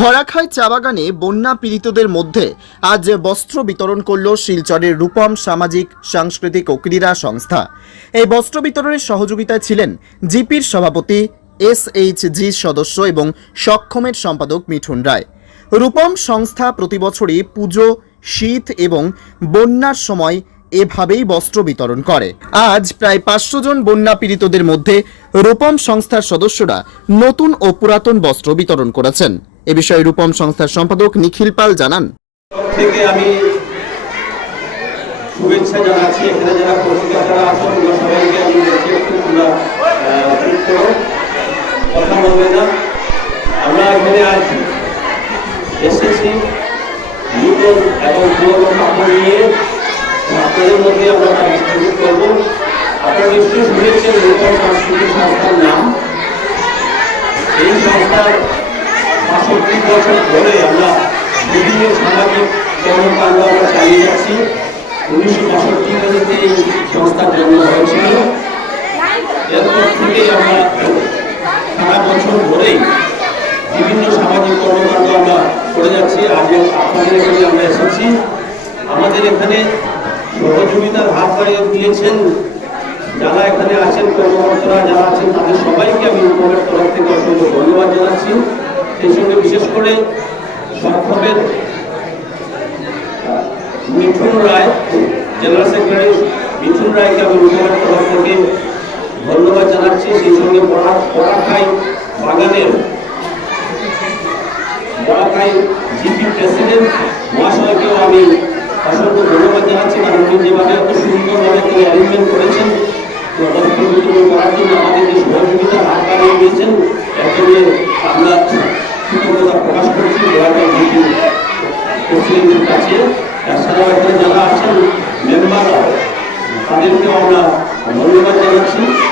ভরাখাই চা বাগানে বন্যা পীড়িতদের মধ্যে আজ বস্ত্র বিতরণ করল শিলচরের রূপম সামাজিক সাংস্কৃতিক ও ক্রীড়া সংস্থা। এই বস্ত্র বিতরণের সহযোগিতায় ছিলেন জিপির সভাপতি SHG সদস্য এবং সক্ষমের সম্পাদক মিঠুন রায়। রূপম সংস্থা প্রতি বছরই পুজো, শীত এবং বন্যার সময় এভাবেই বস্ত্র বিতরণ করে। আজ প্রায় 500 জন বন্যা পীড়িতদের মধ্যে রূপম সংস্থার সদস্যরা নতুন ও পুরাতন বস্ত্র বিতরণ করেছেন। এ বিষয়ে রূপম সংস্থার সম্পাদক নিখিল পাল জানান, থেকে আমি শুভেচ্ছা জানাচ্ছি। এখানে যারা পত্রিকারা আছেন সবাইকে আমি কথা বলবে না। আমরা এখানে আজ এসেছি নতুন এবং পুরোনো কাপড় নিয়ে আপনাদের মধ্যে আমরা তা ডিস্ট্রিবিউট করবো। আপনারা নিশ্চয়ই শুনেছেন রূপম সাংস্কৃতিক সংস্থার নাম। এই সংস্থার 65 বছর ধরে আমরা বিভিন্ন সামাজিক কর্মকাণ্ড আমরা চালিয়ে যাচ্ছি। 1965 এই সংস্থার জন্ম হয়েছিল। এরপর থেকেই আমরা সারা বছর ধরেই বিভিন্ন সামাজিক কর্মকাণ্ড আমরা করে যাচ্ছি। আজ আপনাদের এখানে আমরা এসেছি। আমাদের এখানে সহযোগিতার হাত বাড়িয়ে দিয়েছেন যারা এখানে আছেন, কর্মকর্তারা যারা আছেন, তাদের সবাইকে আমি উপরের তরফ থেকে অসংখ্য ধন্যবাদ জানাচ্ছি। সেই সঙ্গে বিশেষ করে সক্ষমের মিঠুন রায়, জেনারেল সেক্রেটারি মিঠুন রায়কে আমি উপরের তরফ থেকে ধন্যবাদ জানাচ্ছি। সেই সঙ্গে পরাখাই বাগানের জিপি প্রেসিডেন্ট মহাশয়কেও আমি অসংখ্য ধন্যবাদ জানাচ্ছি, কারণ উনি যেভাবে এত সুন্দরভাবে তিনি অ্যারেঞ্জমেন্ট করেছেন করার জন্য আমাদের যে সহযোগিতার হাত বাড়িয়ে দিয়েছেন, এর জন্য আমরা কৃতজ্ঞতা প্রকাশ করছি প্রেসিডেন্টের কাছে। এছাড়াও এখানে যারা আছেন মেম্বাররা, তাদেরকেও আমরা ধন্যবাদ জানাচ্ছি।